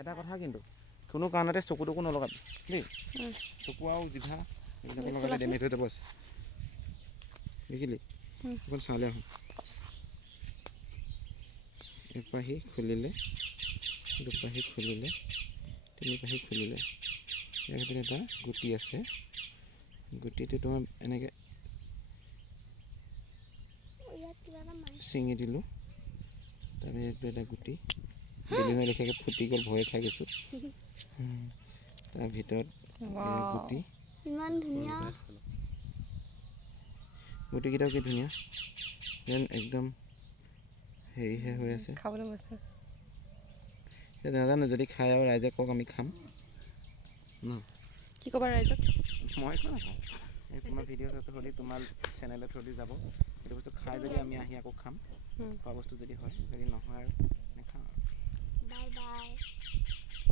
এটা কথা কিন্তু কোনো কাৰণতে চকু টকু নলগাবি দেই চকু আৰু জিভা এইবিলাকে লগালে ডেমেজ হৈ যাব আছে দেখিলি অকল চাউলে আহোঁ এপাহি খুলিলে দুপাহি খুলিলে তিনিপাহি খুলিলে ইয়াৰ ভিতৰত এটা গুটি আছে গুটিটো তোমাৰ এনেকৈ ছিঙি দিলোঁ তাৰপিছত এইটো এটা গুটি বেলুনৰ লেখীয়াকৈ ফুটি গ'ল ভয়ে খাই গৈছোঁ তাৰ ভিতৰত গুটি ইমান ধুনীয়া গুটিকেইটাও কি ধুনীয়া যেন একদম হেৰিহে হৈ আছে খাবলৈ মস্ত নাজানো যদি খাই আৰু ৰাইজে কওক আমি খাম ন কি ক'বা ৰাইজক মই একো নাখাওঁ এই তোমাৰ ভিডিঅ' থ্ৰুদি তোমাৰ চেনেলৰ থ্ৰুদি যাব সেইটো বস্তু খাই যদি আমি আহি আকৌ খাম খোৱা বস্তু যদি হয় যদি নহয় আৰু